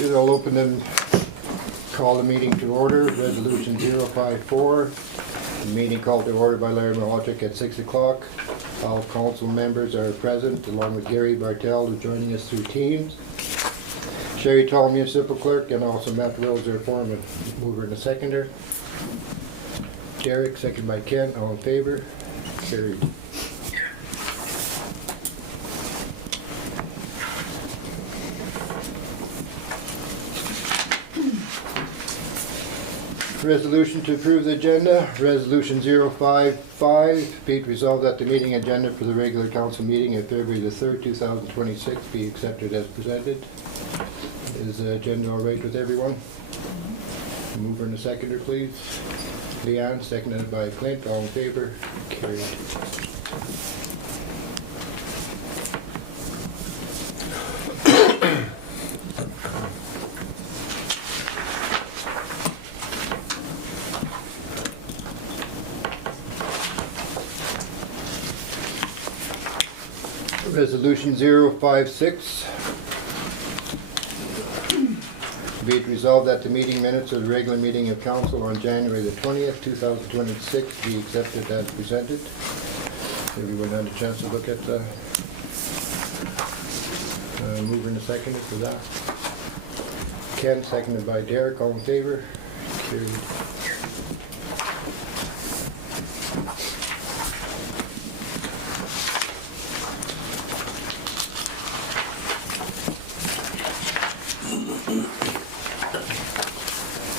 I'll open and call the meeting to order. Resolution 054. The meeting called to order by Larry Mahochik at 6 o'clock. All council members are present, along with Gary Bartel, who's joining us through Teams. Sherry Tall, municipal clerk, and also Matt Wills, our foreman. Mover and a seconder. Derek, second by Ken. All in favor? Carried. Resolution to approve the agenda. Resolution 055. Be it resolved that the meeting agenda for the regular council meeting of February the 3rd, 2026 be accepted as presented. Is the agenda all right with everyone? Mover and a seconder, please. Leanne, seconded by Clint. All in favor? Carried. Resolution 056. Be it resolved that the meeting minutes of the regular meeting of council on January the 20th, 2026 be accepted as presented. Everyone had a chance to look at the mover and a seconder for that. Ken, seconded by Derek. All in favor? Carried.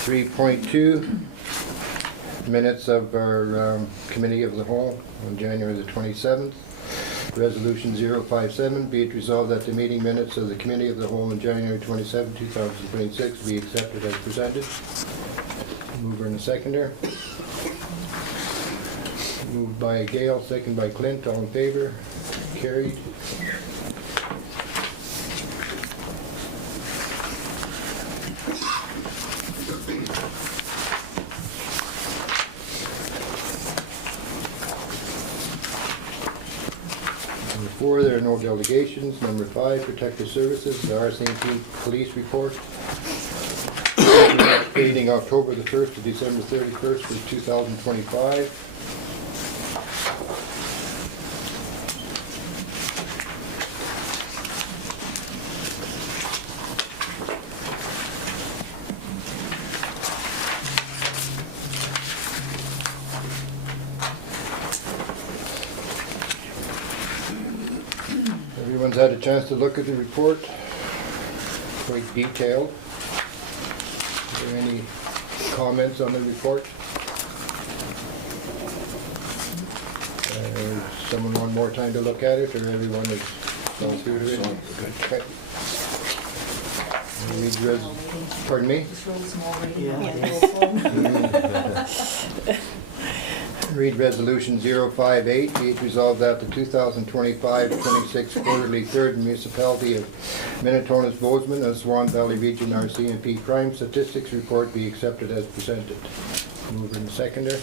3.2, minutes of our committee of the whole on January the 27th. Resolution 057, be it resolved that the meeting minutes of the committee of the whole on January 27, 2026 be accepted as presented. Mover and a seconder. Moved by Gail, second by Clint. All in favor? Carried. Number 4, there are no delegations. Number 5, protective services, the RCMP police report. Dating October the 1st to December 31st for 2025. Everyone's had a chance to look at the report. Quite detailed. Are there any comments on the report? Someone want more time to look at it, or everyone is going through it? Okay. Pardon me? Read Resolution 058, be it resolved that the 2025-26 quarterly 3rd Municipality of Minitonas-Bowsman and Swan Valley Region RCMP Crime Statistics Report be accepted as presented. Mover and seconder.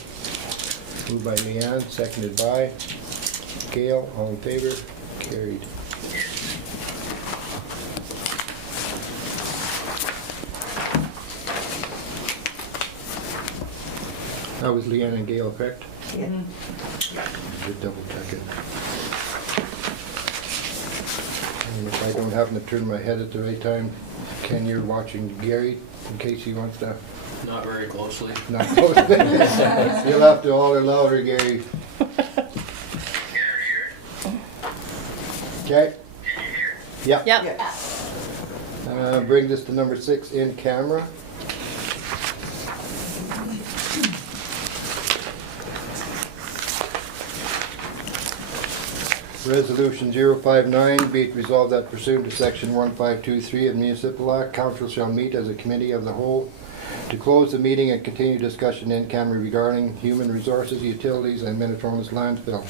Moved by Leanne, seconded by Gail. All in favor? Carried. That was Leanne and Gail, correct? Yeah. Just double check it. And if I don't happen to turn my head at the right time, Ken, you're watching Gary in case he wants to. Not very closely. Not close. You'll have to holler louder, Gary. Okay? Yeah. Yep. Bring this to number 6 in camera. Resolution 059, be it resolved that pursuant to section 1523 of Municipal Act, council shall meet as a committee of the whole to close the meeting and continue discussion in camera regarding human resources, utilities, and Minitonas landfill.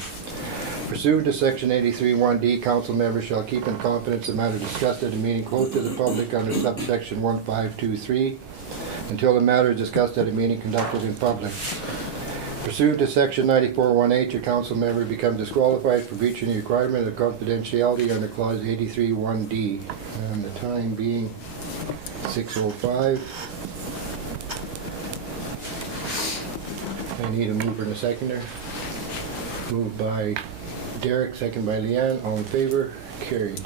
Pursuant to section 83(1)D, council members shall keep in confidence the matter discussed at a meeting closed to the public under subsection 1523 until the matter is discussed at a meeting conducted in public. Pursuant to section 94(1)H, a council member becomes disqualified for breaching the requirement of confidentiality under clause 83(1)D. And the time being 6:05. I need a mover and a seconder. Moved by Derek, second by Leanne. All in favor? Carried.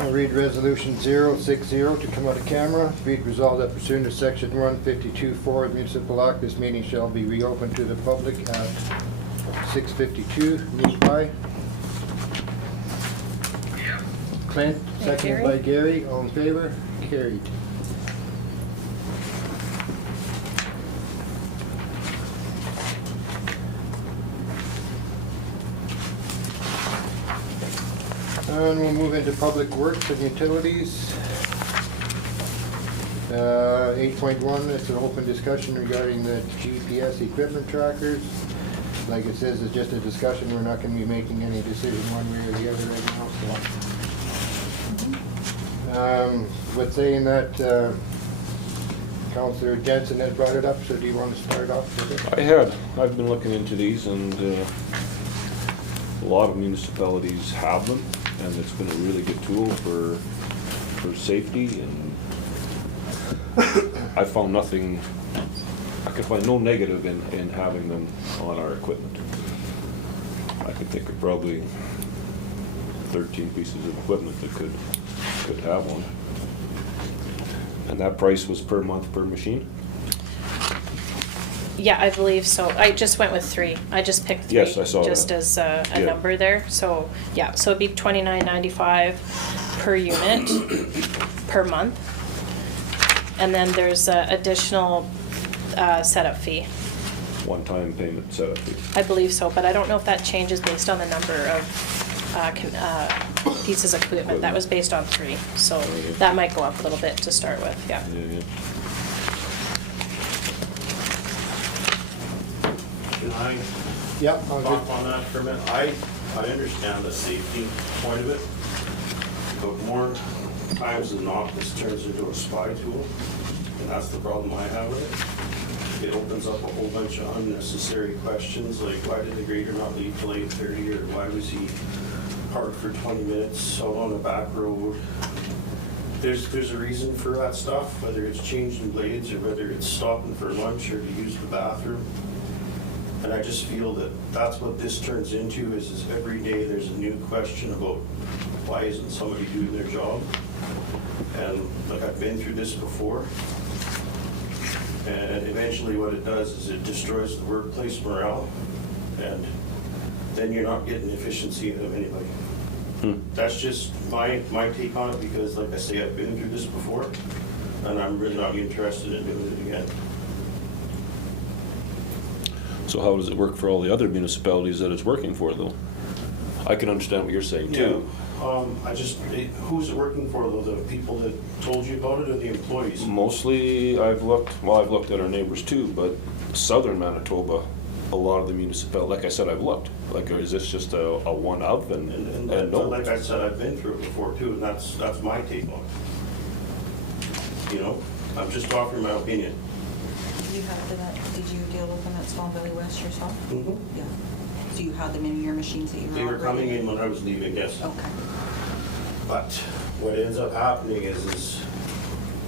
I'll read resolution 060 to come out of camera. Be it resolved that pursuant to section 152(4) of the Municipal Act, this meeting shall be reopened to the public at 6:52. Moved by Clint, seconded by Gary. All in favor? Carried. And we'll move into public works and utilities. 8.1, it's an open discussion regarding the GPS equipment trackers. Like it says, it's just a discussion. We're not going to be making any decision one way or the other right now. So, but saying that, Councillor Jensen had brought it up, so do you want to start off with it? I had. I've been looking into these, and a lot of municipalities have them, and it's been a really good tool for safety, and I found nothing, I could find no negative in having them on our equipment. I could think of probably 13 pieces of equipment that could have one. And that price was per month per machine? Yeah, I believe so. I just went with 3. I just picked 3. Yes, I saw just that. as a Yeah. number there. So yeah, so it'd be $29.95 per unit per month, and then there's a additional setup fee. One-time payment setup fee. I believe so, but I don't know if that changes based on the number of pieces of equipment. That was based on 3, so Okay. that might go up a little bit to start with. Yeah. Yeah. Can I Yep. I'll talk just- on that for a minute? I understand the safety point of it, but more times than not, this turns into a spy tool, and that's the problem I have with it. It opens up a whole bunch of unnecessary questions, like why did the grader not leave till 8:30, or why was he parked for 20 minutes out on a back road? There's a reason for that stuff, whether it's changing blades or whether it's stopping for lunch or to use the bathroom. And I just feel that that's what this turns into is every day there's a new question about why isn't somebody doing their job? And like I've been through this before. And eventually what it does is it destroys the workplace morale, and then you're not getting efficiency out of anybody. That's just my take on it, because like I say, I've been through this before, and I'm really not interested in doing it again. So how does it work for all the other municipalities that it's working for, though? I can understand what you're saying, too. Who's it working for, though? The people that told you about it, or the employees? Mostly, I've looked at our neighbors too, but southern Manitoba, a lot of the municipalities, like I said, I've looked. Like, is this just a one of, and no? Like I said, I've been through it before too, and that's my take on it. You know, I'm just offering my opinion. Did you deal with them at Swan Valley West yourself? Mhm. Yeah. So you had them in your machines that you were They were coming operating? in when I was leaving, yes. Okay. But what ends up happening is,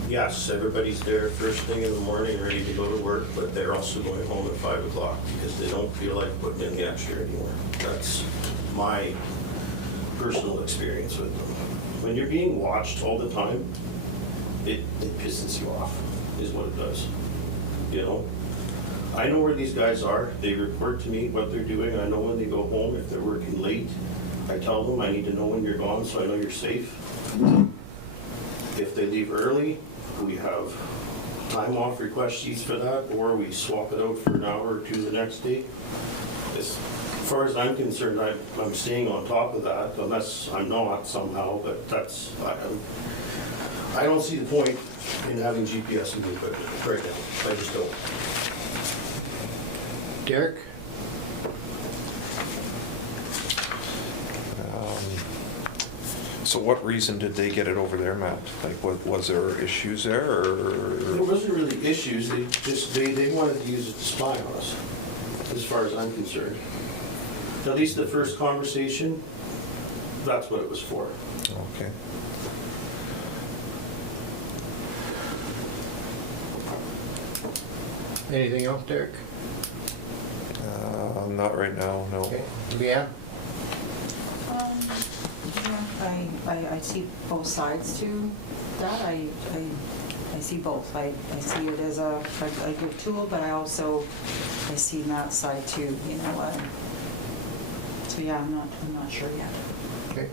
yes, everybody's there first thing in the morning, ready to go to work, but they're also going home at 5 o'clock because they don't feel like putting in the extra anymore. That's my personal experience with them. When you're being watched all the time, it pisses you off, is what it does. You know? I know where these guys are. They report to me what they're doing. I know when they go home, if they're working late. I tell them I need to know when you're gone so I know you're safe. If they leave early, we have time off request sheets for that, or we swap it out for an hour or two the next day. As far as I'm concerned, I'm staying on top of that, unless I'm not somehow, but that's, I don't see the point in having GPS in the equipment right now. I just don't. Derek? So what reason did they get it over there, Matt? Like, was there issues there, There or? wasn't really issues, they wanted to use it to spy on us, as far as I'm concerned. At least the first conversation, that's what it was for. Okay. Anything else, Derek? Not right now, no. Okay. Leanne? Yeah, I see both sides to that. I see both. I see it as a good tool, but I see Matt's side too, you know. So yeah, I'm not sure yet. Okay.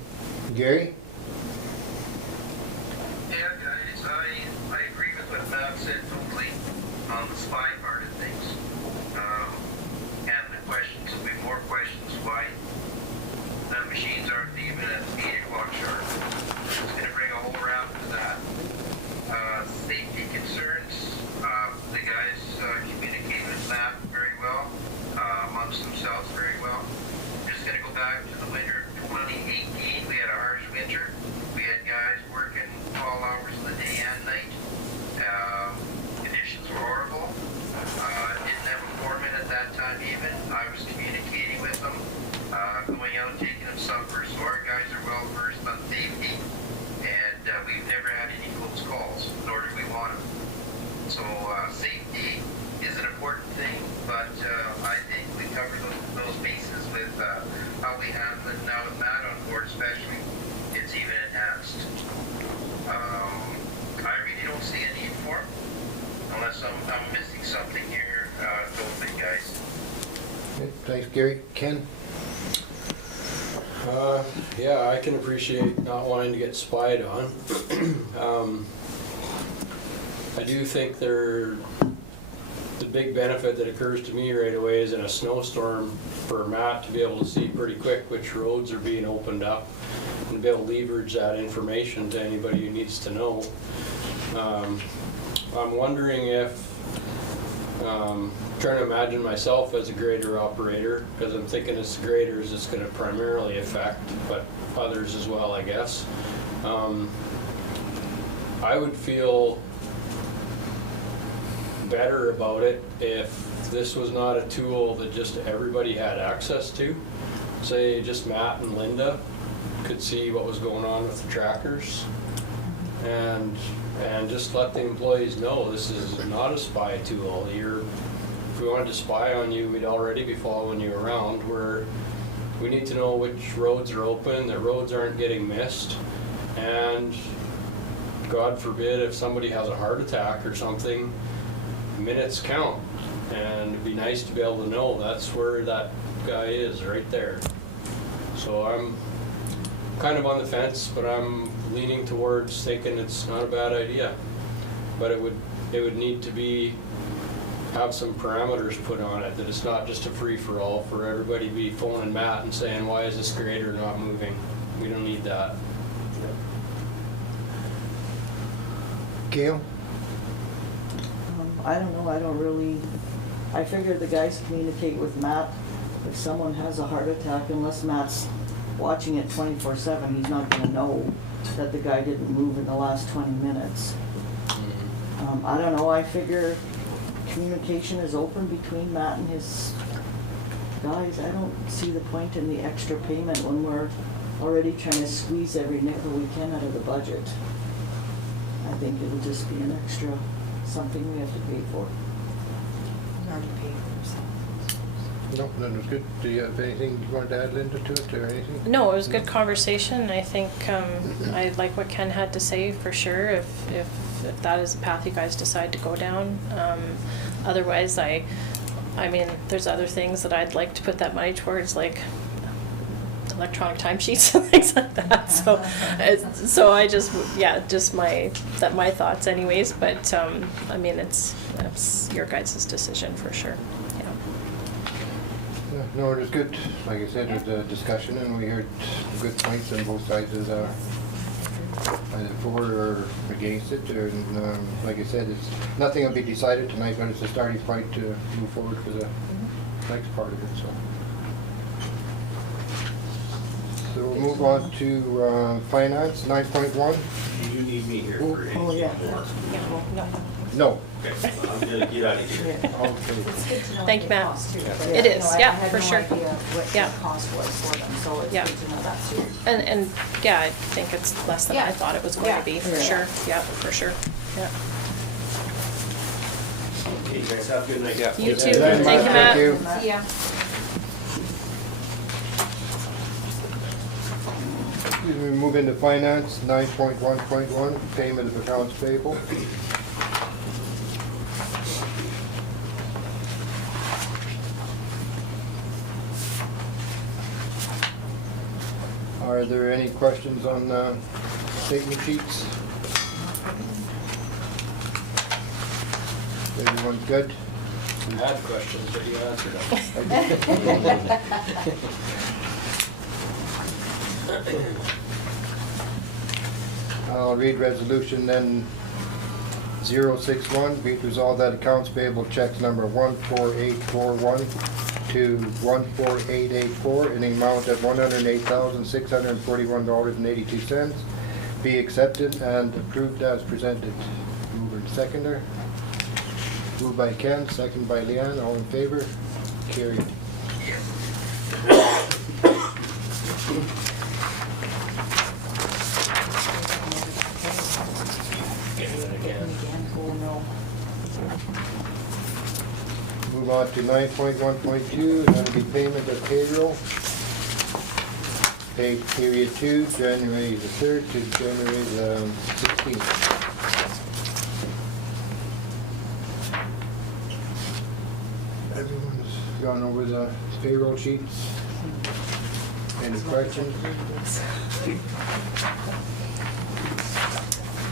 Gary? Yeah, guys, I agree with what Matt said totally on the spy part of things. And the questions, there'll be more questions why the machines aren't even at 8 o'clock sharp. It's going to bring a whole round to that. Safety concerns, the guys communicate with Matt very well, amongst themselves very well. Just going to go back to the winter of 2018. We had a harsh winter. We had guys working all hours of the day and night. Conditions were horrible. Didn't have a foreman at that time even. I was communicating with them, going out, taking them supper. So our guys are well versed on safety. And we've never had any close calls, nor do we want them. So safety is an important thing, but I think we cover those bases with how we handle it now with Matt on board especially. It's even enhanced. I really don't see a need for it, unless I'm missing something here. Don't think, guys. Okay, thanks, Gary. Ken? Yeah, I can appreciate not wanting to get spied on. I do think the big benefit that occurs to me right away is in a snowstorm for Matt to be able to see pretty quick which roads are being opened up and to be able to leverage that information to anybody who needs to know. I'm wondering if, trying to imagine myself as a grader operator, because I'm thinking it's the graders it's going to primarily affect, but others as well, I guess. I would feel better about it if this was not a tool that just everybody had access to. Say just Matt and Linda could see what was going on with the trackers, and just let the employees know this is not a spy tool. If we wanted to spy on you, we'd already be following you around. We need to know which roads are open, that roads aren't getting missed, and God forbid if somebody has a heart attack or something, minutes count, and it'd be nice to be able to know that's where that guy is, right there. So I'm kind of on the fence, but I'm leaning towards thinking it's not a bad idea. But it would need to have some parameters put on it, that it's not just a free-for-all for everybody to be phoning Matt and saying, why is this grader not moving? We don't need that. Gail? I don't know, I figure the guys communicate with Matt. If someone has a heart attack, unless Matt's watching it 24/7, he's not gonna know that the guy didn't move in the last 20 minutes. I don't know, I figure communication is open between Matt and his guys. I don't see the point in the extra payment when we're already trying to squeeze every nickel we can out of the budget. I think it'll just be an extra something we have to pay for. We already paid for No, that was good. Do you have anything you wanted to add, Linda, to it, or anything? No, it was a good conversation. I think I like what Ken had to say for sure. If that is the path you guys decide to go down. Otherwise, I mean, there's other things that I'd like to put that money towards, like electronic timesheets and things like that. So I just my thoughts, anyways. But I mean, it's your guys' decision for sure. Yeah, no, it was good. Like I said, it was a discussion, and we heard good points on both sides of the, either for or against it. And like I said, it's nothing will be decided tonight, but it's a starting point to move forward for the next part of it. So we'll move on to finance 9.1. Do you need me here for anything yeah. more? No. Okay, I'm gonna get out of here. Yeah. Okay. It's good to know Thank the you, Matt. cost too. It is, I yeah, had for no sure. idea what Yeah. the cost was for them, so it's Yeah. good to know that too. And yeah, I think it's less than I Yeah. thought it was going to be, for Yeah. sure. Yeah, for sure. Yeah. Okay, you guys. Have a good night. Yeah. You too. Thank you, Thank you, Matt. Thank you. Yeah. We move into finance, 9.1.1, payment of accounts payable. Are there any questions on the statement sheets? Everyone good? I had questions, but you answered them. I'll read resolution then 061, be it resolved that accounts payable checks number 14841 to 14884 in the amount of $108,641.82 be accepted and approved as presented. Mover and seconder. Moved by Ken, second by Leanne, all in favor? Carried. Oh, no. Move on to 9.1.2, that'll be payment of payroll. Paid period 2, January the 3rd to January the 16th. Everyone's gone over the payroll sheets. Any questions?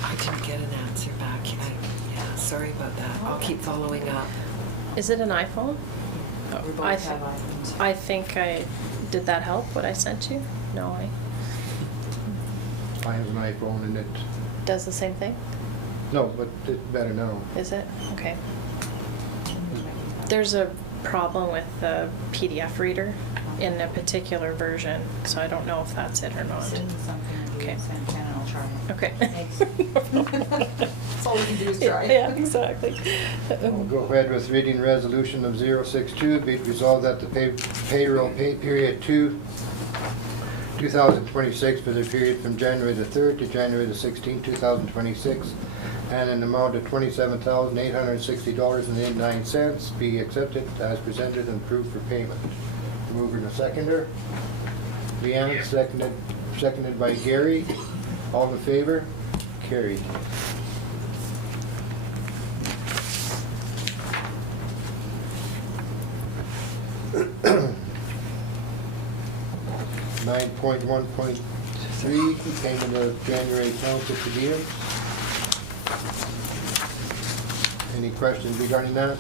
I didn't get an answer back. Yeah, sorry about that. I'll keep following up. Is it an iPhone? We both I have items. I think did that help, what I sent you? No, I have an iPhone and it, does the same thing? no, but it's better now. Is it? Okay. There's a problem with the PDF reader in a particular version, so I don't know if that's it or not. Send me something and Okay. send Ken and I'll try it. Okay. Thanks. That's all we can do is try. Yeah, exactly. We'll go ahead with reading resolution of 062, be it resolved that the payroll pay period 2, 2026 for the period from January the 3rd to January the 16th, 2026, and an amount of $27,860.89 be accepted as presented and approved for payment. Mover and a seconder. Leanne, seconded by Gary. All in favor? Carried. Nine point one point three, payment of January council per diem. Any questions regarding that?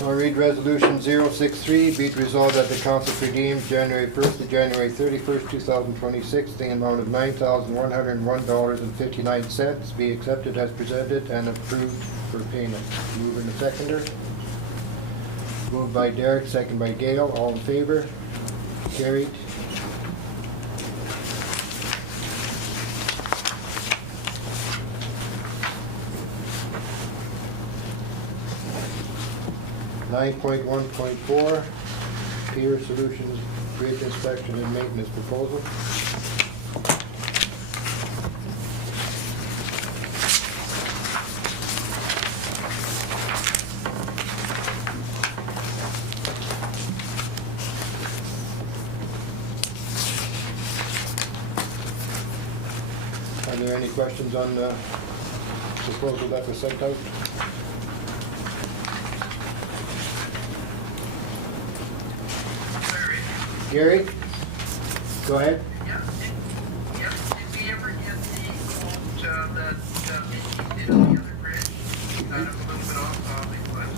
I'll read resolution 063, be it resolved that the council per diem January 1st to January 31st, 2026, the amount of $9,101.59 be accepted as presented and approved for payment. Mover and a seconder. Moved by Derek, second by Gail, all in favor? Carried. Nine point one point four, Peer Solutions Bridge Inspection and Maintenance Proposal. Are there any questions on the proposal that was sent out? Gary? Go ahead. Yeah, did we ever get the quote that Mickey did on the other bridge? Kind of a little bit off topic, but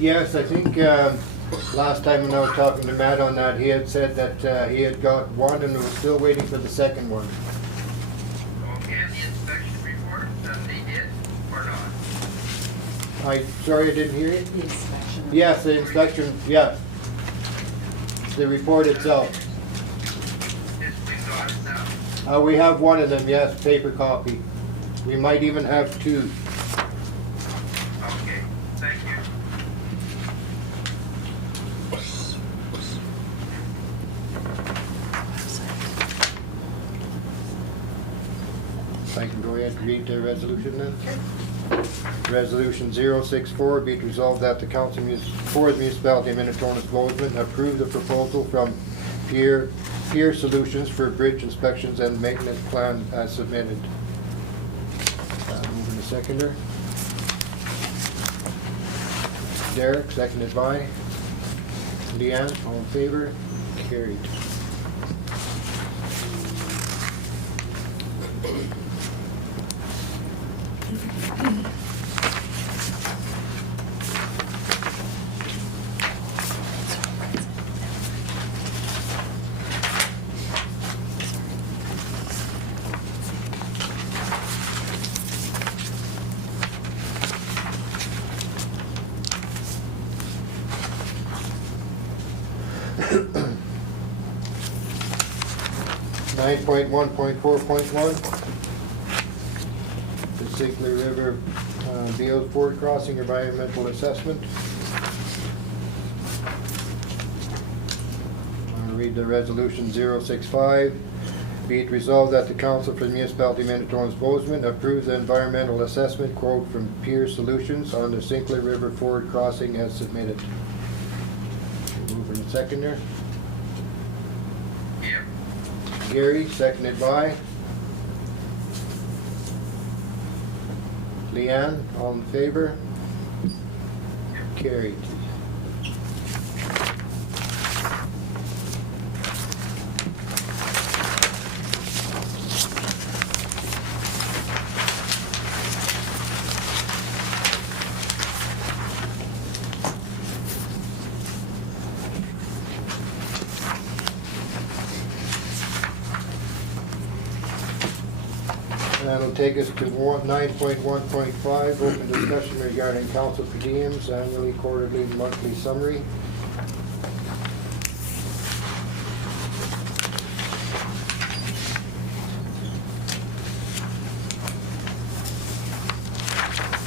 Yes, I think last time when I was talking to Matt on that, he had said that he had got one and was still waiting for the second one. okay, and the inspection report that they did or not? Sorry I didn't hear you? The inspection. Yes, the inspection, yes. The report itself. This we got it now. We have one of them, yes, paper copy. We might even have two. Okay, thank you. I can go ahead and read the resolution then. Resolution 064, be it resolved that the Council for the Municipality of Minitonas-Bowsman approve the proposal from Peer Solutions for bridge inspections and maintenance plan as submitted. Moving to seconder. Derek, seconded by Leanne, all in favor? Carried. Nine point 1.4.1, the Sinclair River Beals Ford Crossing environmental assessment. I'll read the resolution 065. Be it resolved that the Council for the Municipality of Minitonas-Bowsman approve the environmental assessment quote from Peer Solutions on the Sinclair River Ford Crossing as submitted. Moving to seconder. Yep. Gary, seconded by Leanne, all in favor? Carried. That'll take us to 9.1.5, open discussion regarding council per diems, annually, quarterly, monthly summary.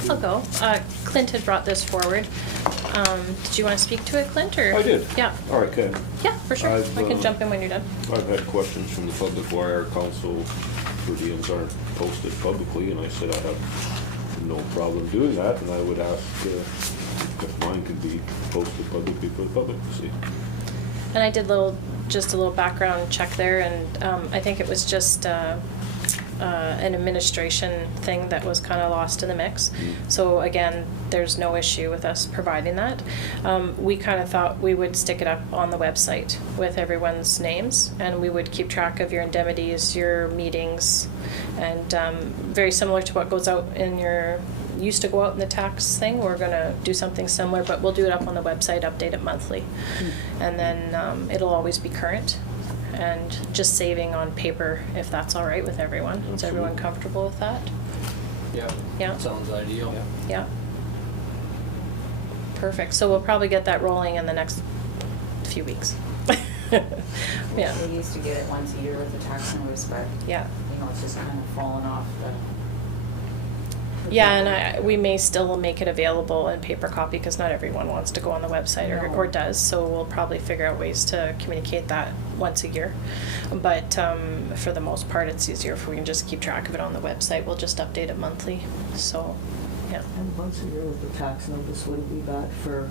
I'll go. Clint had brought this forward. Did you want to speak to it, Clint, or? I did. Yeah. All right, okay. Yeah, for sure. I've, I can jump in when you're done. I've had questions from the public why our council per diems aren't posted publicly, and I said I have no problem doing that, and I would ask if mine could be posted publicly for the public to see. And I did just a little background check there, and I think it was just an administration thing that was kind of lost in the mix. So again, there's no issue with us providing that. We kind of thought we would stick it up on the website with everyone's names, and we would keep track of your indemnities, your meetings, and very similar to what goes out in your used to go out in the tax thing. We're going to do something similar, but we'll do it up on the website, update it monthly, and then it'll always be current. And just saving on paper, if that's all right with everyone. Is everyone comfortable with that? Yeah. Yeah. Sounds ideal. Yeah. Perfect. So we'll probably get that rolling in the next few weeks. Yeah. We used to get it once a year with the tax notice, but, Yeah. you know, it's just kind of fallen off the. Yeah, and we may still make it available in paper copy because not everyone wants to go on the website or does. So we'll probably figure out ways to communicate that once a year. But for the most part, it's easier if we can just keep track of it on the website. We'll just update it monthly. So, yeah. And once a year with the tax notice wouldn't be bad for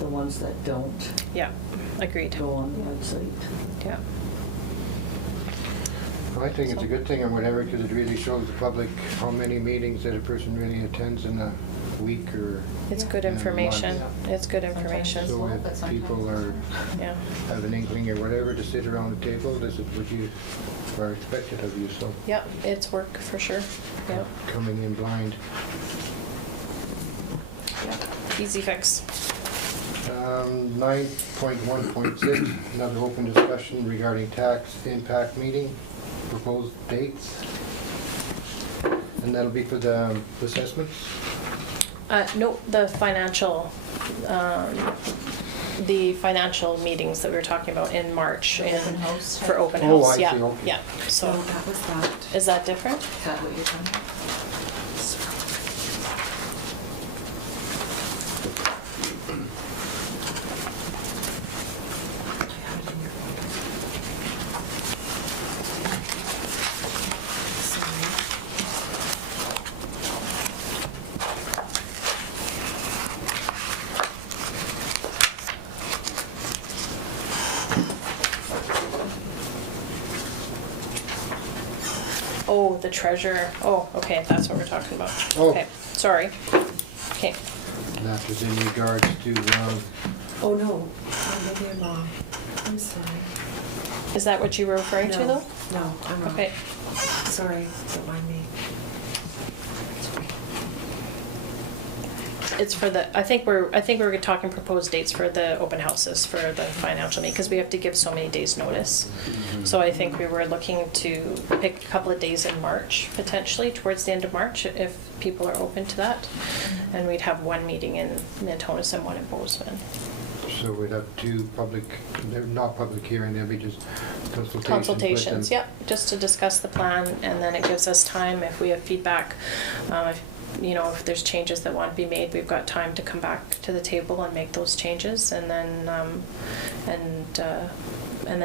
the ones that don't Yeah, agreed. go on the website. Yeah. I think it's a good thing or whatever, because it really shows the public how many meetings that a person really attends in a week or. It's good in a information. month. It's good information. So if people are, Yeah. have an inkling or whatever to sit around the table, this is what you are expected of you, so. Yeah, it's work for sure. Yeah. Coming in blind. Yeah. Easy fix. 9.1.6, another open discussion regarding tax impact meeting, proposed dates. And that'll be for the assessments? No, the financial meetings that we were talking about in March The open house for type? open Oh, house. I Yeah, see, okay. yeah. So So that was that. is that different? Is that what you're talking about? Oh, the treasurer. Oh, okay, that's what we're talking about. Oh. Okay, sorry. Okay, That was in regards to, Oh, no, oh, maybe I'm wrong. I'm sorry. is that what you were referring to No, though? no, I'm wrong. Okay, Sorry, don't mind me. it's for the, I think we're talking proposed dates for the open houses for the financial meeting, because we have to give so many days' notice. So I think we were looking to pick a couple of days in March, potentially, towards the end of March, if people are open to that. And we'd have one meeting in Minitonas and one in Bowsman. so we'd have two public, they're not public hearing, they'll be just consultations with them. Consultations, yeah, just to discuss the plan, and then it gives us time, if we have feedback, if there's changes that want to be made, we've got time to come back to the table and make those changes, and then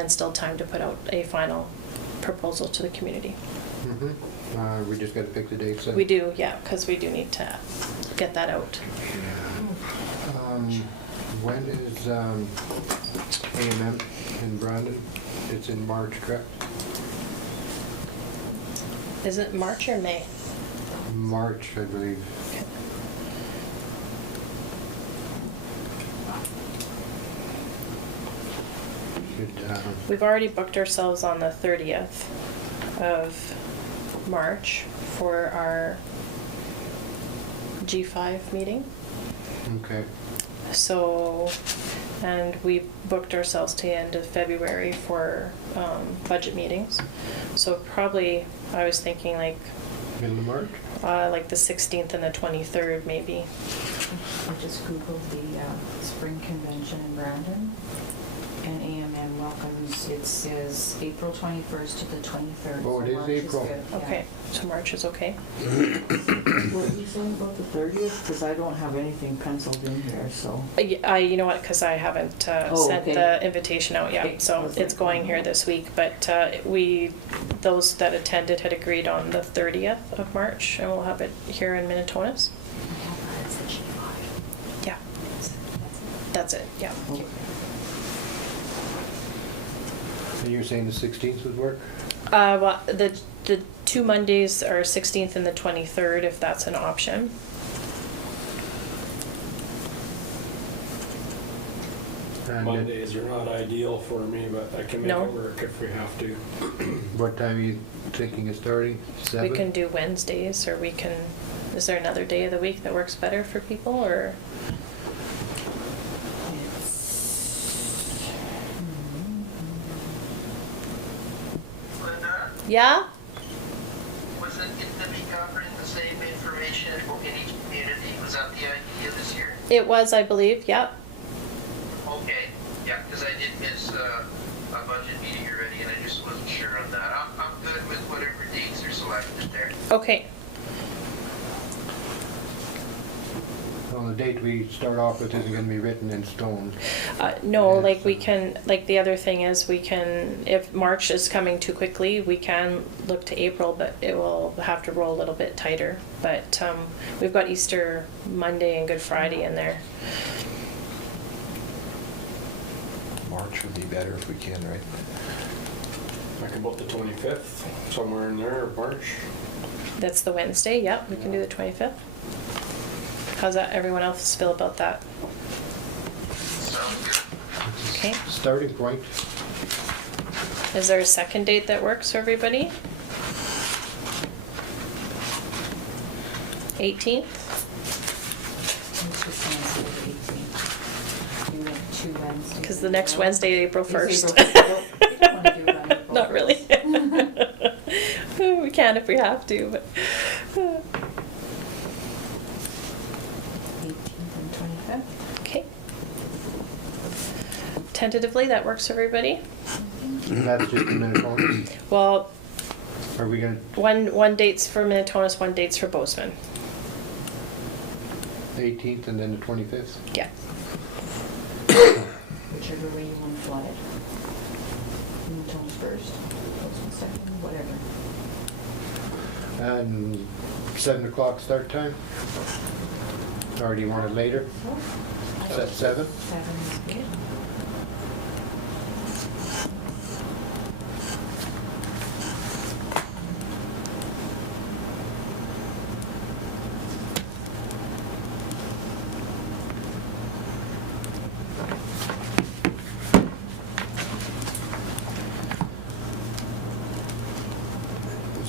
still time to put out a final proposal to the community. We just gotta pick the dates then. We do, yeah, because we do need to get that out. When is AMM in Brandon? It's in March, correct? Is it March or May? March, I believe. Okay. We've already booked ourselves on the 30th of March for our G5 meeting. Okay. So, and we booked ourselves to the end of February for budget meetings. So probably, I was thinking like Middle of March? like the 16th and the 23rd maybe. I just Googled the spring convention in Brandon, and AMM welcomes, it says April 21st to the 23rd. Oh, it so is March April. good, yeah. Okay, so March is okay. What are you saying about the 30th? Because I don't have anything penciled in here, so. You know what, because I haven't Oh, sent okay. the invitation out yet, Okay. so it's going here this week. But those that attended had agreed on the 30th of March, and we'll have it here in Minitonas. It's a G5. Yeah, that's it, yeah. Okay. So you're saying the 16th would work? Well, the two Mondays are 16th and the 23rd, if that's an option. And Mondays are not ideal for me, but I can make No. it work if we have to. what time are you thinking of starting? 7? We can do Wednesdays, or we can, is there another day of the week that works better for people, or? Linda, Yeah? was it going to be covering the same information in each community? Was that the idea this year? It was, I believe, yep. Okay, yeah, because I did miss a budget meeting already, and I just wasn't sure on that. I'm good with whatever dates are selected there. Okay, Well, the date we start off with isn't gonna be written in stone. no, Yeah, like we so- can, like the other thing is we can, if March is coming too quickly, we can look to April, but it will have to roll a little bit tighter. But we've got Easter Monday and Good Friday in there. March would be better if we can, right? Like about the 25th, somewhere in there, of March. That's the Wednesday, yep, we can do the 25th. How's that, everyone else feel about that? Sounds good. Okay, Starting point, is there a second date that works for everybody? 18th? It's just Wednesday, the 18th. You went 2 Wednesdays. Because the next Wednesday, April It's 1st. April- you don't wanna do it on April Not really. 1st. We can if we have to, but. 18th and 25th. Okay. Tentatively, that works for everybody? that's just a minute on. Well, Are we gonna, one date's for Minitonas, one date's for Bowsman. the 18th and then the 25th? Yeah. Whichever way you want to fly it. Minitonas first, Bowsman second, whatever. And 7 o'clock start time? Or do you want it later? Is that 7? 7 is good.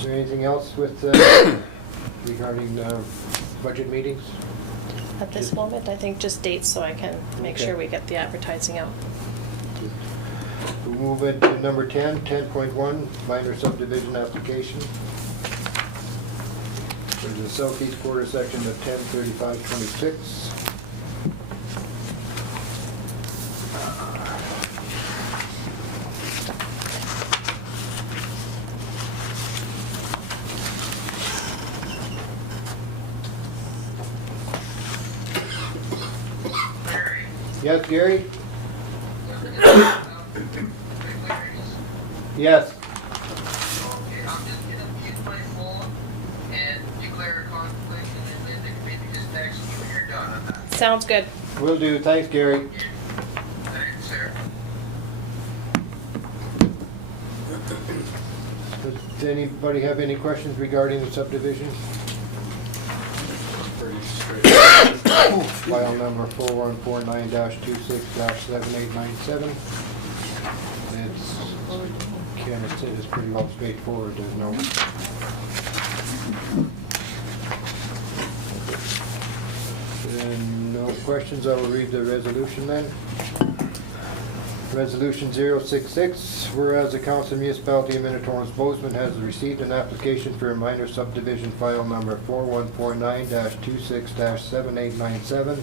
Is there anything else with, regarding, budget meetings? At this moment, I think just dates so I can make Okay. sure we get the advertising out. We'll move into number 10, 10.1, minor subdivision application. There's a southeast quarter section of 103526. Larry, Yes, Gary? okay, Yes. I'm just gonna mute my phone and declare a conflict, and then maybe just text you when you're done on that. Sounds good. Will do. Thanks, Gary. Thanks, sir. Does anybody have any questions regarding the subdivision? Pretty straight. File number 4149-26-7897. It's, Ken, it's pretty well straightforward, there's no... And no questions, I will read the resolution then. Resolution 066, whereas the Council of Municipality of Minitonas-Bowsman has received an application for a minor subdivision file number 4149-26-7897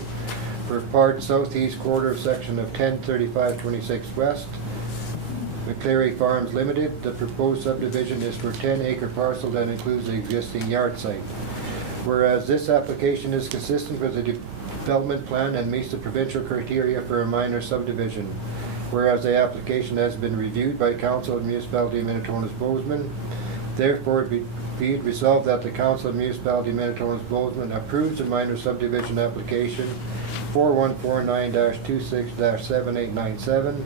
for part southeast quarter section of 103526 West, McCleary Farms Limited. The proposed subdivision is for 10-acre parcel that includes the existing yard site. Whereas this application is consistent with the development plan and meets the provincial criteria for a minor subdivision. Whereas the application has been reviewed by Council of Municipality of Minitonas-Bowsman, therefore be it resolved that the Council of Municipality of Minitonas-Bowsman approves the minor subdivision application 4149-26-7897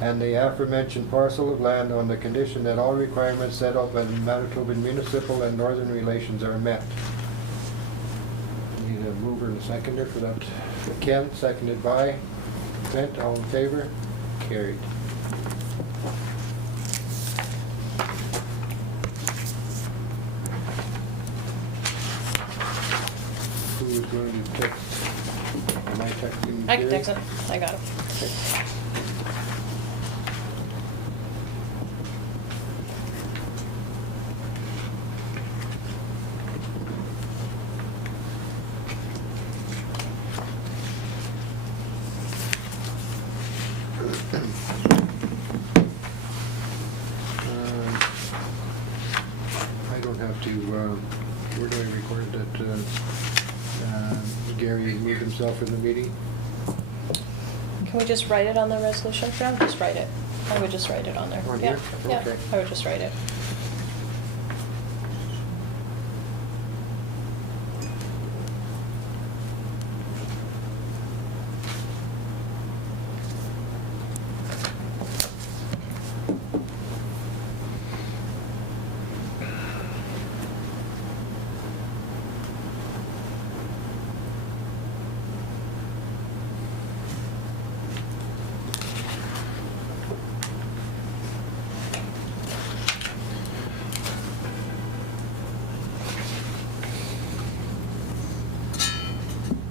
and the aforementioned parcel of land on the condition that all requirements set out by the Manitoban municipal and northern relations are met. Need a mover and a seconder for that. Ken, seconded by Bent, all in favor? Carried. Who is going to text? Am I texting? I can Gary? text it. I got it. I don't have to, where do I record that Gary moved himself in the meeting? Can we just write it on the resolution form? Just write it. I would just write it on there. On Yeah, here? yeah, Okay. I would just write it.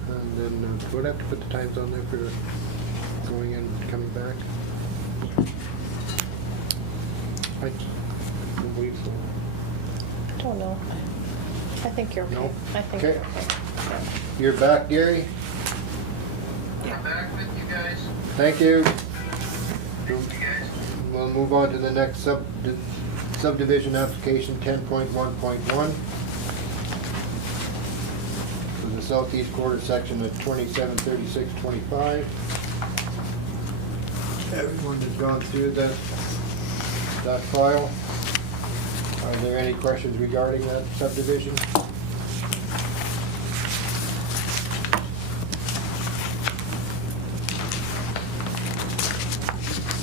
And then, do I have to put the times on there for going in and coming back? I don't believe so. Don't know. I think you're okay. No? I think Okay. you're okay. You're back, Gary? I'm back with you guys. Thank you. Thank you guys. We'll move on to the next subdivision application 10.1.1. For the southeast quarter section of 273625. Everyone has gone through that file. Are there any questions regarding that subdivision?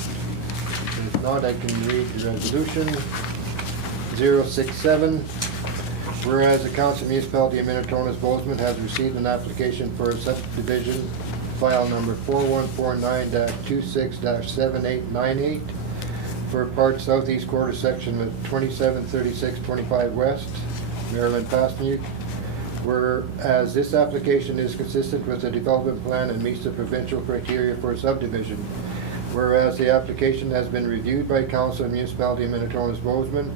If not, I can read the resolution. 067, whereas the Council of Municipality of Minitonas-Bowsman has received an application for a subdivision, file number 4149-26-7898, for part southeast quarter section of 273625 West, Maryland Pasnick. Whereas this application is consistent with the development plan and meets the provincial criteria for subdivision. Whereas the application has been reviewed by Council and Municipality of Minitonas-Bowsman,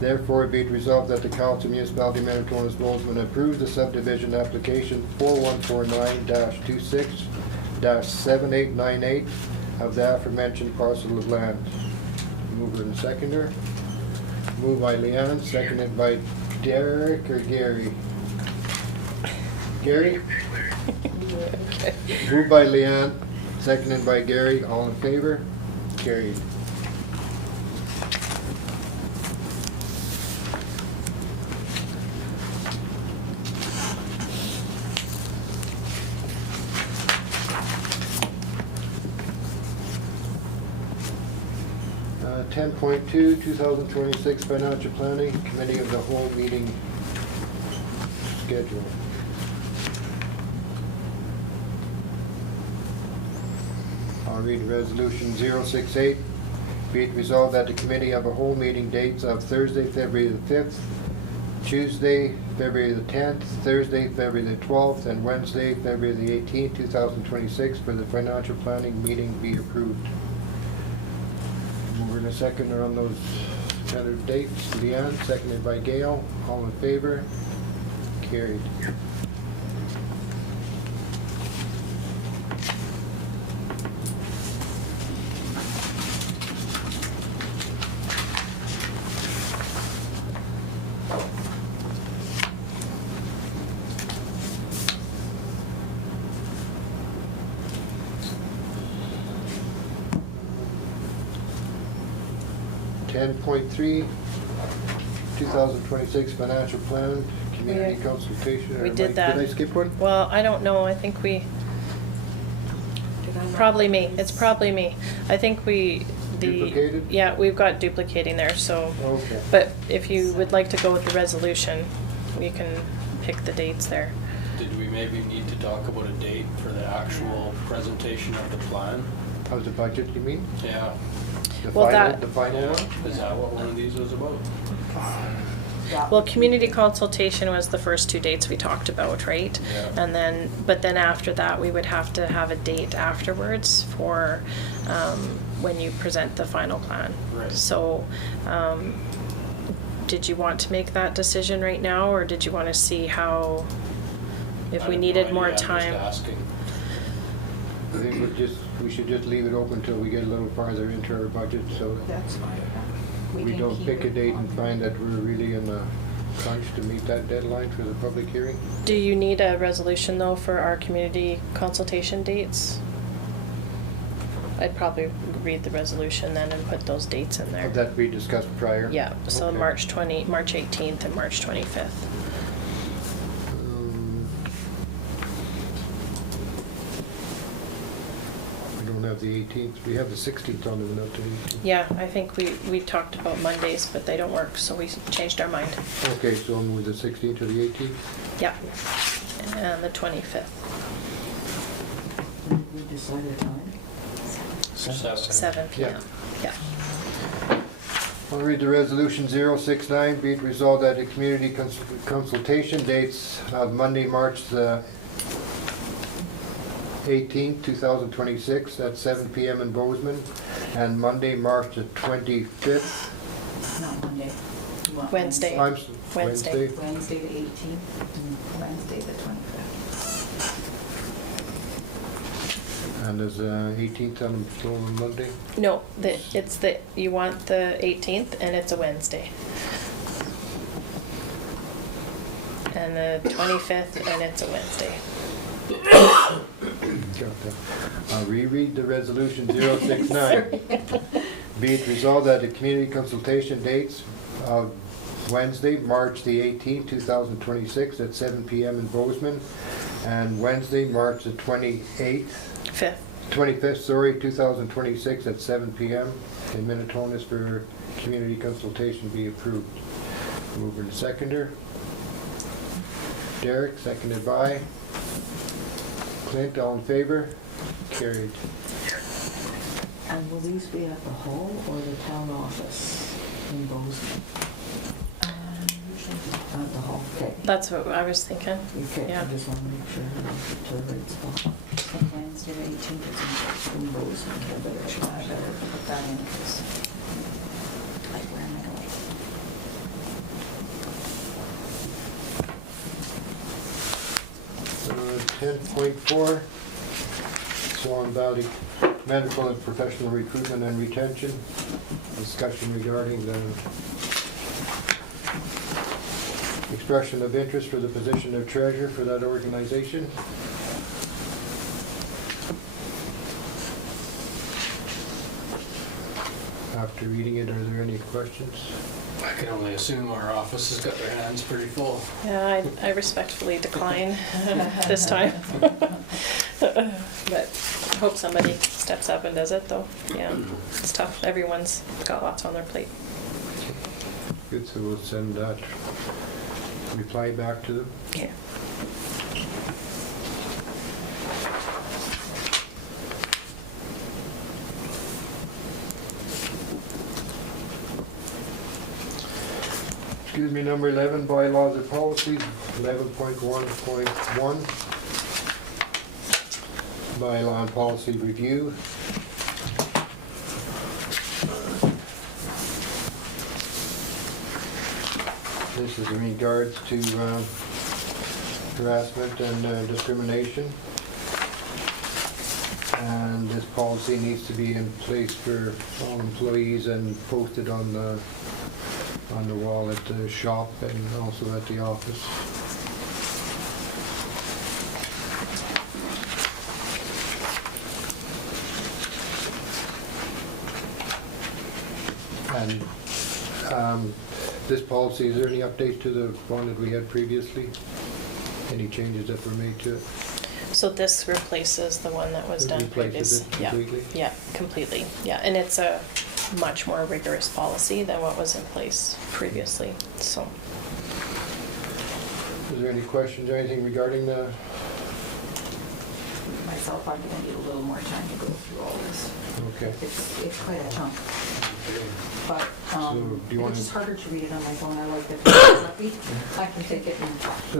therefore be it resolved that the Council of Municipality of Minitonas-Bowsman approves the subdivision application 4149-26-7898 of the aforementioned parcel of land. Mover and seconder. Moved by Leanne, seconded by Derek or Gary? Gary? Okay. Moved by Leanne, seconded by Gary. All in favor? Carried. Uh, 10.2, 2026 Financial Planning Committee of the Whole meeting schedule. I'll read resolution 068. Be it resolved that the committee of a whole meeting dates of Thursday, February the 5th, Tuesday, February the 10th, Thursday, February the 12th, and Wednesday, February the 18th, 2026 for the financial planning meeting be approved. Mover and a seconder on those tentative dates. Leanne, seconded by Gail. All in favor? Carried. Ten point three, 2026 financial plan, community Yeah. consultation. We did that. Did I skip one? Well, I don't know, I think we, Did I not probably me, have it's these? probably me. I think we, Duplicated? yeah, we've got duplicating there, so. Okay. But if you would like to go with the resolution, you can pick the dates there. Did we maybe need to talk about a date for the actual presentation of the plan? How's the budget, you mean? Yeah. The Well, final, that- the final Yeah. one? Is that what one of these was about? That Well, would be- community consultation was the first two dates we talked about, right? Yeah. And then, but then after that, we would have to have a date afterwards for when you present the final plan. Right. So, did you want to make that decision right now, or did you want to see how, if I we have needed no more idea, I'm time? just asking. I think we should just leave it open until we get a little farther into our budget, so That's fine. we can don't keep pick a it date on. and find that we're really in the crunch to meet that deadline for the public hearing. Do you need a resolution though for our community consultation dates? I'd probably read the resolution then and put those dates in there. Of that we discussed prior? Yeah, so Okay. March 18th and March 25th. We don't have the 18th, we have the 16th on the note to the 18th. Yeah, I think we talked about Mondays, but they don't work, so we changed our mind. Okay, so I'll move the 16th to the 18th? Yeah, and the 25th, Did we decide a time? 7 p.m. Yeah. I'll read the resolution 069, be it resolved that the community consultation dates of Monday, March the 18th, 2026 at 7 p.m. in Bozeman, and Monday, March the 25th. Not Monday. You want Wednesday. Wednesday. Wednesday the 18th, Wednesday the 25th. And is 18th on still on Monday? No, you want the 18th and it's a Wednesday. And the 25th and it's a Wednesday. Got that. I'll reread the resolution 069. Be it resolved that the community consultation dates of Wednesday, March the 18th, 2026 at 7 p.m. in Bozeman, and Wednesday, March the 25th, 2026 at 7 p.m. in Minitonas for community consultation be approved. Mover and seconder. Derek, seconded by Clint, all in favor? Carried. And will these be at the hall or the town office in Bowsman? At the hall, okay. That's what I was thinking. Okay, Yeah. I just want to make sure I get to the right spot. And Wednesday, the 18th, In Bowsman, I better put that in, because, like, where am I going? Ten point four, Swan Valley Medical and Professional Recruitment and Retention. Discussion regarding the expression of interest for the position of treasurer for that organization. After reading it, are there any questions? I can only assume our office has got their hands pretty full. Yeah, I respectfully decline this time. But I hope somebody steps up and does it, though. Yeah, it's tough. Everyone's got lots on their plate. Good, so we'll send that reply back to them. Okay. Excuse me, number 11, bylaws and policies, 11.1.1. Bylaw and policy review. This is in regards to harassment and discrimination. And this policy needs to be in place for all employees and posted on the wall at the shop and also at the office. And this policy, is there any updates to the one that we had previously? Any changes that were made to it? So this replaces the one that was It done replaces previous. it Yeah, completely? yeah, completely. Yeah, and it's a much more rigorous policy than what was in place previously, so. Is there any questions or anything regarding the, Myself, I'm gonna need a little more time to go through all this. okay. It's quite a chunk. But, So, do you want it's to- just harder to read it on my phone. I like the copy. I can take it and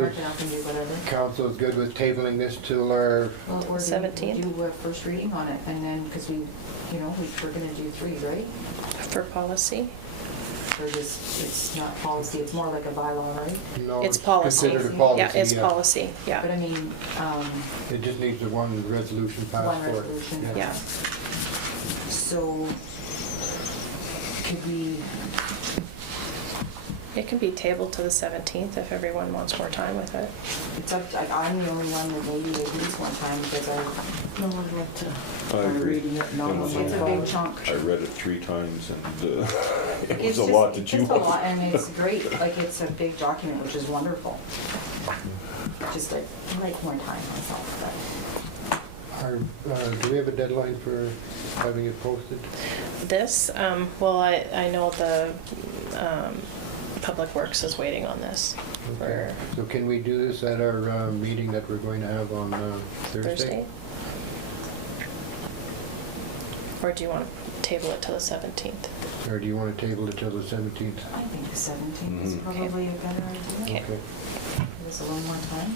mark it up and do whatever. Council is good with tabling this till our, Well, or 17th? do a first reading on it, and then, because we're gonna do 3, right? For policy? Or just, it's not policy, it's more like a bylaw, right? no, It's policy. considered a policy, Yeah, it's yeah. policy, But yeah. I mean, It just needs the one resolution passed one for it. resolution. Yeah. So, could we, It can be tabled to the 17th if everyone wants more time with it. it's up, I'm the only one that maybe at least one time, because No, I'd like to I start agree. reading it, not Yeah, on it's my a big phone. chunk. I read it 3 times and it was It's a just- lot to chew It's a lot, on. and it's great, like, it's a big document, which is wonderful. Just, I like more time myself, but. Do we have a deadline for having it posted? This, well, I know the Public Works is waiting on this Okay. for So can we do this at our meeting that we're going to have on Thursday? Thursday. Or do you want to table it till the 17th? Or do you want to table it till the 17th? I think the 17th is Mhm. probably a better idea. Okay. Give us a little more time.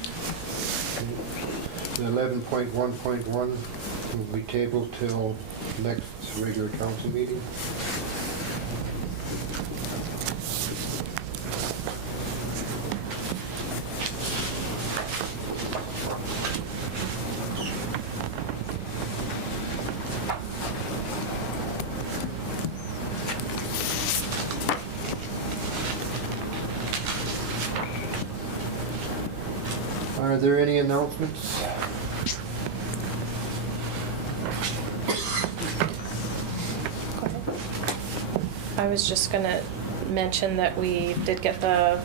The 11.1.1 will be tabled till next regular council meeting. Are there any announcements? I was just gonna mention that we did get the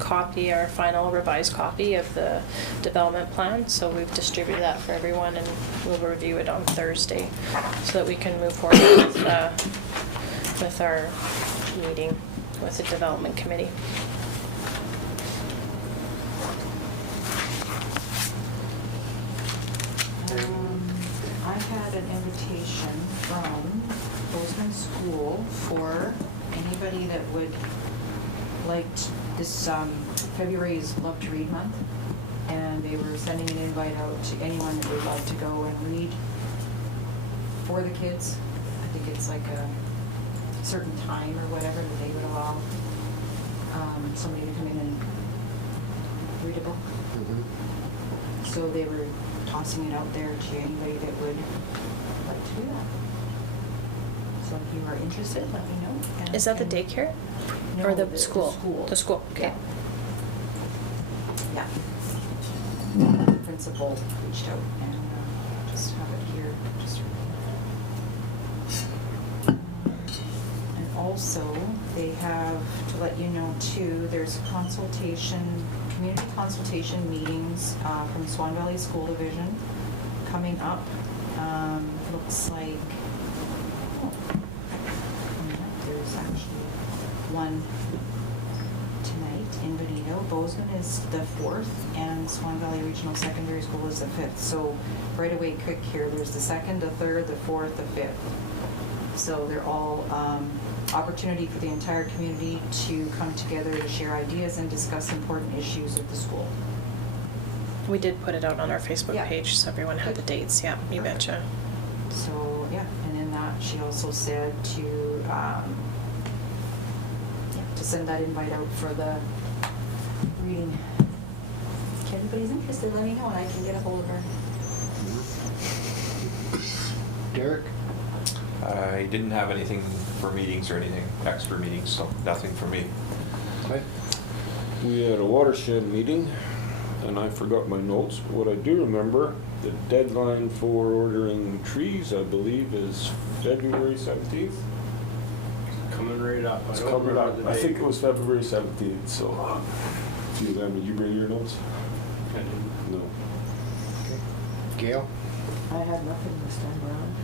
copy, our final revised copy of the development plan, so we've distributed that for everyone and we'll review it on Thursday so that we can move forward with our meeting with the development committee. I had an invitation from Bowsman School for anybody that would like this, February is Love to Read Month, and they were sending an invite out to anyone that would like to go and read for the kids. I think it's like a certain time or whatever that they would allow somebody to come in and read a book. So they were tossing it out there to anybody that would like to do that. So if you are interested, let me know. and Is I that the can- daycare? No, Or the school? The school, okay. Yeah. The principal reached out and just have it here. And also, they have, to let you know too, there's consultation, community consultation meetings from Swan Valley School Division coming up. Looks like, there's actually one tonight in Benito. Bowsman is the 4th and Swan Valley Regional Secondary School is the 5th. So right away, quick here, there's the 2nd, the 3rd, the 4th, the 5th. So they're all opportunity for the entire community to come together to share ideas and discuss important issues with the school. We did put it out on our Facebook Yeah. page, so everyone had the dates. Yeah, you betcha. So, yeah, and in that, she also said to send that invite out for the reading. If anybody's interested, let me know and I can get a hold of her. Derek? I didn't have anything for meetings or anything, extra meetings, so nothing for me. Okay. We had a watershed meeting, and I forgot my notes, but what I do remember, the deadline for ordering trees, I believe, is February 17th. Coming right up. It's I don't coming remember up. the I date. think it was February 17th, so. Do you did you bring your notes? I didn't. No. Gail? I had nothing this time around,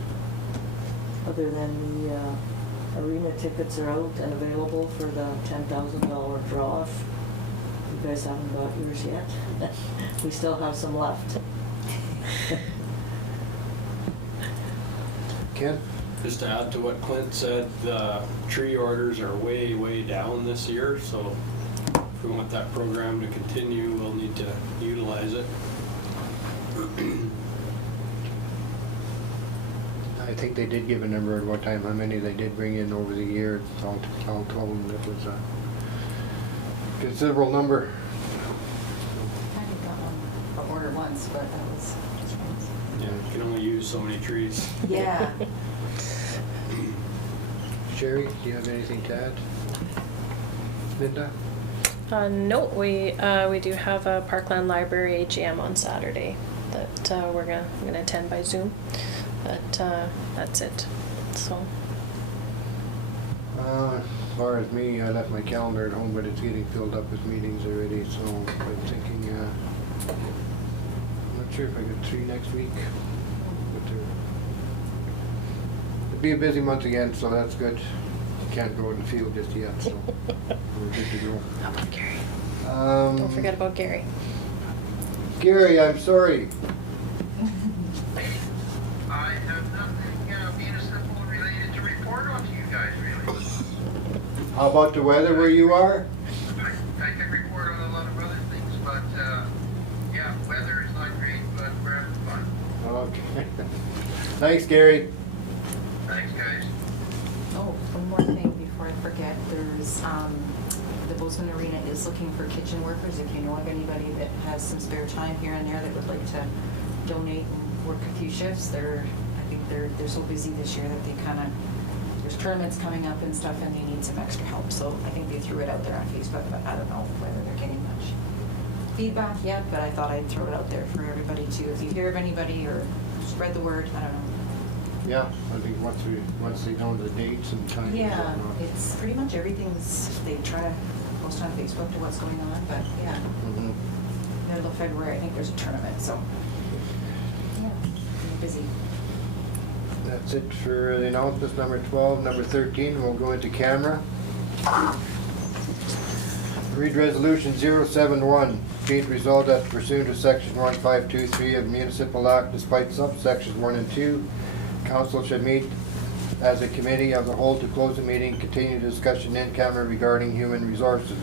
other than the arena tickets are out and available for the $10,000 draw. If you guys haven't got yours yet, we still have some left. Ken? Just to add to what Clint said, the tree orders are way, way down this year, so if we want that program to continue, we'll need to utilize it. I think they did give a number at one time, how many they did bring in over the year. I'll tell them it was a considerable number. I only got one order once, but that was just once. Yeah, you can only use so many trees. Yeah. Sherry, do you have anything to add? Linda? No, we do have a Parkland Library AGM on Saturday that we're gonna attend by Zoom, but that's it. So. As far as me, I left my calendar at home, but it's getting filled up with meetings already, so I'm thinking, I'm not sure if I got 3 next week. But it'll be a busy month again, so that's good. Can't go in the field just yet, so we're good to go. How about Gary? Don't forget about Gary. Gary, I'm sorry. I have nothing municipal related to report on to you guys, really. How about the weather where you are? I can report on a lot of other things, but, yeah, weather is not great, but we're having fun. Okay. Thanks, Gary. Thanks, guys. Oh, one more thing before I forget, there's, the Bowsman Arena is looking for kitchen workers. If you know of anybody that has some spare time here and there that would like to donate and work a few shifts, I think they're so busy this year that they there's tournaments coming up and stuff and they need some extra help. So I think they threw it out there on Facebook, but I don't know whether they're getting much feedback yet, but I thought I'd throw it out there for everybody too. If you hear of anybody or spread the word, I don't know. Yeah, I think once they know the dates and times. Yeah, it's pretty much everything's, they try to post on Facebook to what's going on, but yeah, Mhm. middle of February, I think there's a tournament, so. Yeah, I'm busy. That's it for the announcements, number 12. Number 13, we'll go into camera. Read resolution 071, be it resolved that pursuant to section 1523 of the Municipal Act, despite subsections 1 and 2, council should meet as a committee of the whole to close the meeting, continue discussion in camera regarding human resources.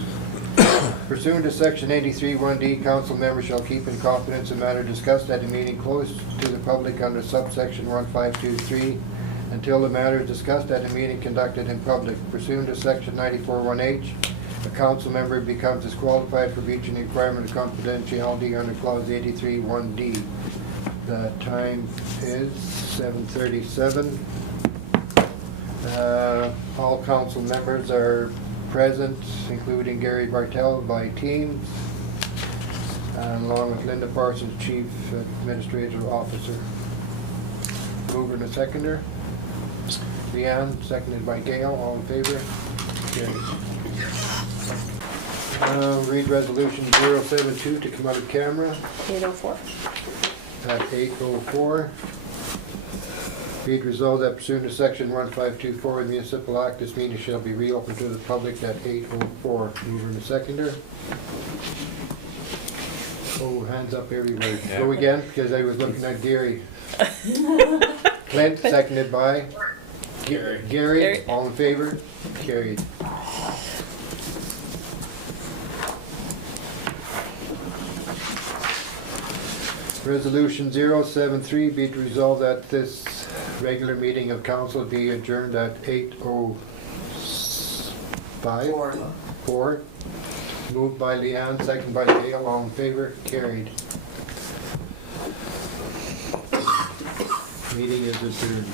Pursuant to section 83 1D, council members shall keep in confidence the matter discussed at the meeting closed to the public under subsection 1523 until the matter is discussed at a meeting conducted in public. Pursuant to section 94 1H, a council member becomes disqualified for breaching the requirement of confidentiality under clause 83 1D. The time is 7:37. All council members are present, including Gary Bartel by team, and along with Linda Parsons, Chief Administrative Officer. Mover and a seconder. Leanne, seconded by Gail. All in favor? Carries. Read resolution 072 to come out of camera 8:04. at 8:04. Be it resolved that pursuant to section 1524 of the Municipal Act, this meeting shall be reopened to the public at 8:04. Mover and a seconder. Oh, hands up everywhere. Go again, because I was looking at Gary. Clint, seconded by Gary. Gary. All in favor? Carried. Resolution 073, be it resolved that this regular meeting of council be adjourned at 8:05. Four. Moved by Leanne, second by Gail, all in favor, carried. Meeting is adjourned.